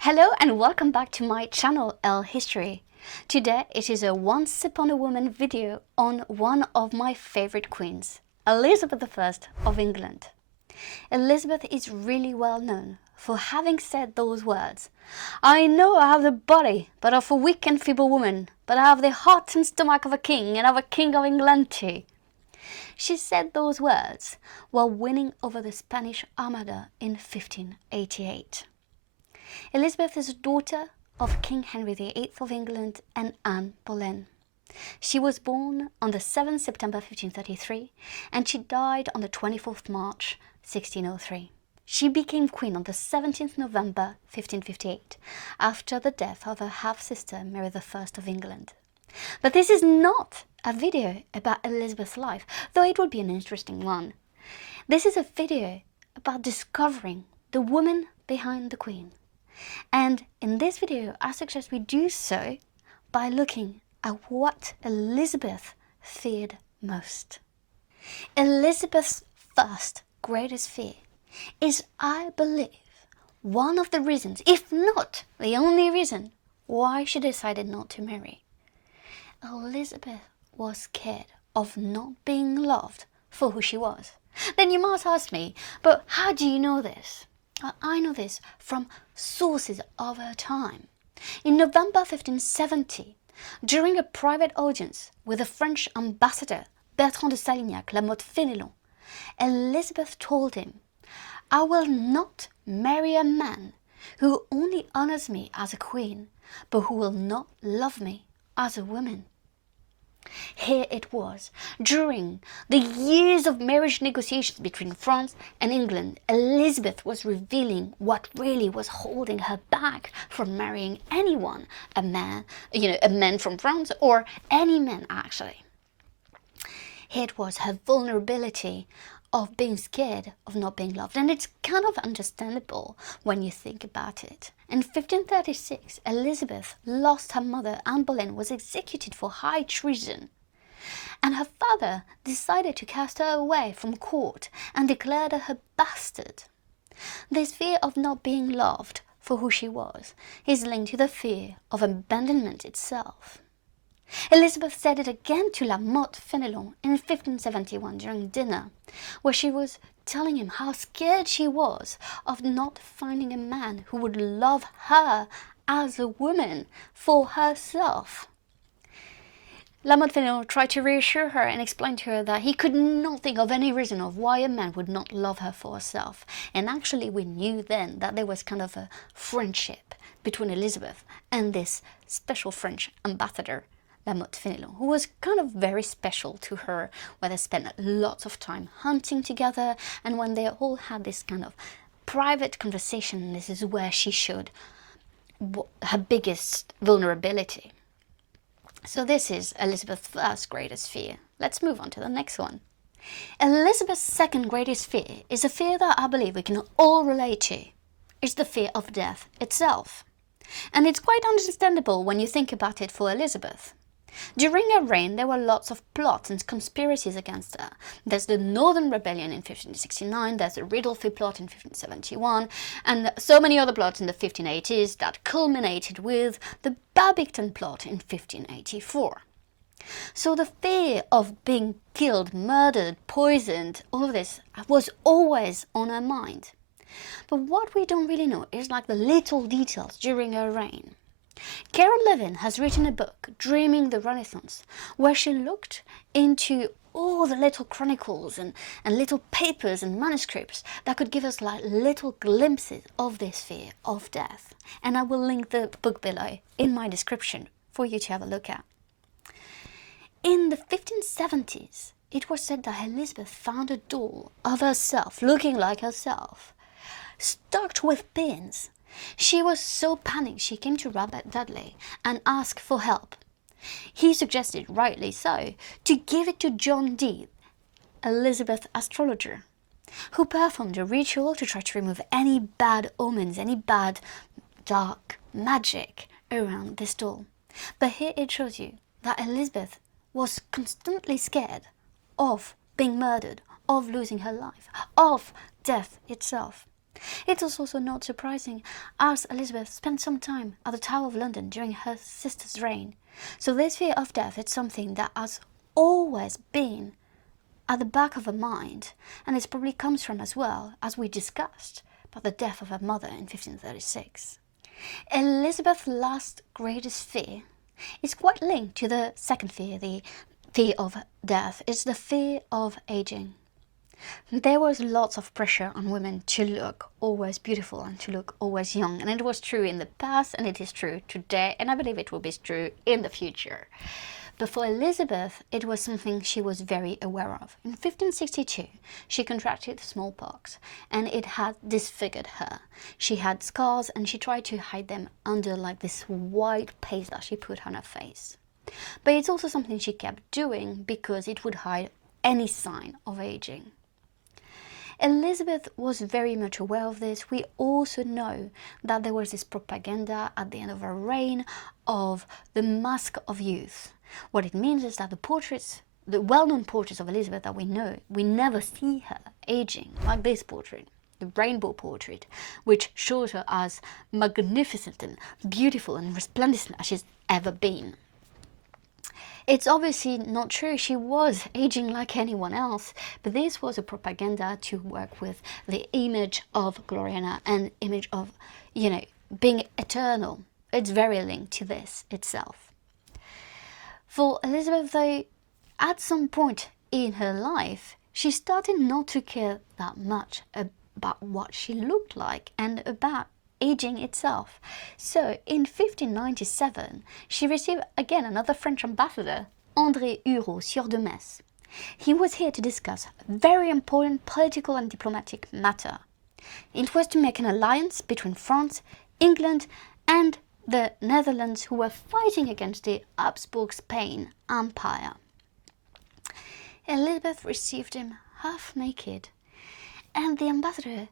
Hello and welcome back to my channel, Elle History. Today it is a Once Upon a Woman video on one of my favorite queens, Elizabeth I of England. Elizabeth is really well known for having said those words, "I know I have the body but of a weak and feeble woman, but I have the heart and stomach of a king and of a king of England too." She said those words while winning over the Spanish Armada in 1588. Elizabeth is a daughter of King Henry VIII of England and Anne Boleyn. She was born on the 7th September 1533 and she died on the 24th March 1603. She became queen on the 17th November 1558 after the death of her half-sister Mary I of England. But this is not a video about Elizabeth's life, though it would be an interesting one. This is a video about discovering the woman behind the queen. And in this video, I suggest we do so by looking at what Elizabeth feared most. Elizabeth's first greatest fear is, I believe, one of the reasons, if not the only reason, why she decided not to marry. Elizabeth was scared of not being loved for who she was. Then you might ask me, but how do you know this? I know this from sources of her time. In November 1570, during a private audience with the French ambassador Bertrand de Salignac, La Motte Fénelon, Elizabeth told him, "I will not marry a man who only honors me as a queen, but who will not love me as a woman." Here it was, during the years of marriage negotiations between France and England, Elizabeth was revealing what really was holding her back from marrying anyone, a man from France or any man actually. Here it was, her vulnerability of being scared of not being loved, and it's kind of understandable when you think about it. In 1536, Elizabeth lost her mother. Anne Boleyn was executed for high treason, and her father decided to cast her away from court and declared her a bastard. This fear of not being loved for who she was is linked to the fear of abandonment itself. Elizabeth said it again to La Motte Fénelon in 1571 during dinner, where she was telling him how scared she was of not finding a man who would love her as a woman for herself. La Motte Fénelon tried to reassure her and explain to her that he could not think of any reason of why a man would not love her for herself. And actually we knew then that there was kind of a friendship between Elizabeth and this special French ambassador, La Motte Fénelon, who was kind of very special to her, where they spent lots of time hunting together, and when they all had this kind of private conversation, this is where she showed her biggest vulnerability. So this is Elizabeth's first greatest fear. Let's move on to the next one. Elizabeth's second greatest fear is a fear that I believe we can all relate to. It's the fear of death itself. And it's quite understandable when you think about it for Elizabeth. During her reign, there were lots of plots and conspiracies against her. There's the Northern Rebellion in 1569, there's the Ridolfi plot in 1571, and so many other plots in the 1580s that culminated with the Babington plot in 1584. So the fear of being killed, murdered, poisoned, all of this was always on her mind. But what we don't really know is like the little details during her reign. Carole Levin has written a book, Dreaming the Renaissance, where she looked into all the little chronicles and little papers and manuscripts that could give us like little glimpses of this fear of death. And I will link the book below in my description for you to have a look at. In the 1570s, it was said that Elizabeth found a doll of herself, looking like herself, stuck with pins. She was so panicked she came to Robert Dudley and asked for help. He suggested, rightly so, to give it to John Dee, Elizabeth's astrologer, who performed a ritual to try to remove any bad omens, any bad dark magic around this doll. But here it shows you that Elizabeth was constantly scared of being murdered, of losing her life, of death itself. It was also not surprising, as Elizabeth spent some time at the Tower of London during her sister's reign. So this fear of death is something that has always been at the back of her mind, and it probably comes from, as well, as we discussed, about the death of her mother in 1536. Elizabeth's last greatest fear is quite linked to the second fear, the fear of death. It's the fear of aging. There was lots of pressure on women to look always beautiful and to look always young, and it was true in the past and it is true today, and I believe it will be true in the future. But for Elizabeth, it was something she was very aware of. In 1562, she contracted smallpox, and it had disfigured her. She had scars, and she tried to hide them under like this white paste that she put on her face. But it's also something she kept doing because it would hide any sign of aging. Elizabeth was very much aware of this. We also know that there was this propaganda at the end of her reign of the mask of youth. What it means is that the portraits, the well-known portraits of Elizabeth that we know, we never see her aging, like this portrait, the rainbow portrait, which shows her as magnificent and beautiful and resplendent as she's ever been. It's obviously not true. She was aging like anyone else, but this was a propaganda to work with the image of Gloriana and image of, being eternal. It's very linked to this itself. For Elizabeth, though, at some point in her life, she started not to care that much about what she looked like and about aging itself. So in 1597, she received again another French ambassador, André Hureau, Sieur de Metz. He was here to discuss a very important political and diplomatic matter. It was to make an alliance between France, England, and the Netherlands, who were fighting against the Habsburg Spain Empire. Elizabeth received him half naked, and the ambassador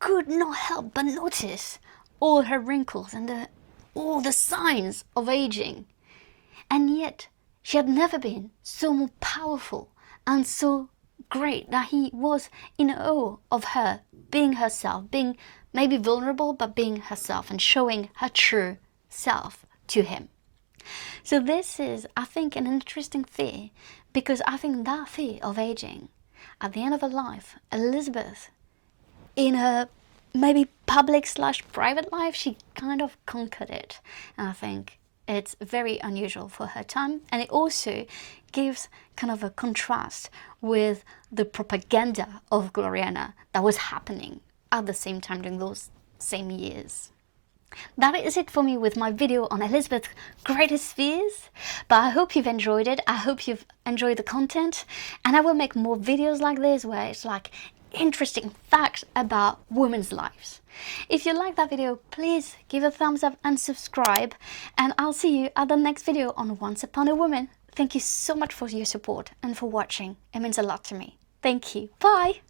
could not help but notice all her wrinkles and all the signs of aging. And yet she had never been so more powerful and so great that he was in awe of her being herself, being maybe vulnerable, but being herself and showing her true self to him. So this is, I think, an interesting fear, because I think that fear of aging, at the end of her life, Elizabeth, in her maybe public/private life, she kind of conquered it. And I think it's very unusual for her time, and it also gives kind of a contrast with the propaganda of Gloriana that was happening at the same time during those same years. That is it for me with my video on Elizabeth's greatest fears, but I hope you've enjoyed it. I hope you've enjoyed the content, and I will make more videos like this where it's like interesting facts about women's lives. If you like that video, please give a thumbs up and subscribe, and I'll see you at the next video on Once Upon a Woman. Thank you so much for your support and for watching. It means a lot to me. Thank you. Bye!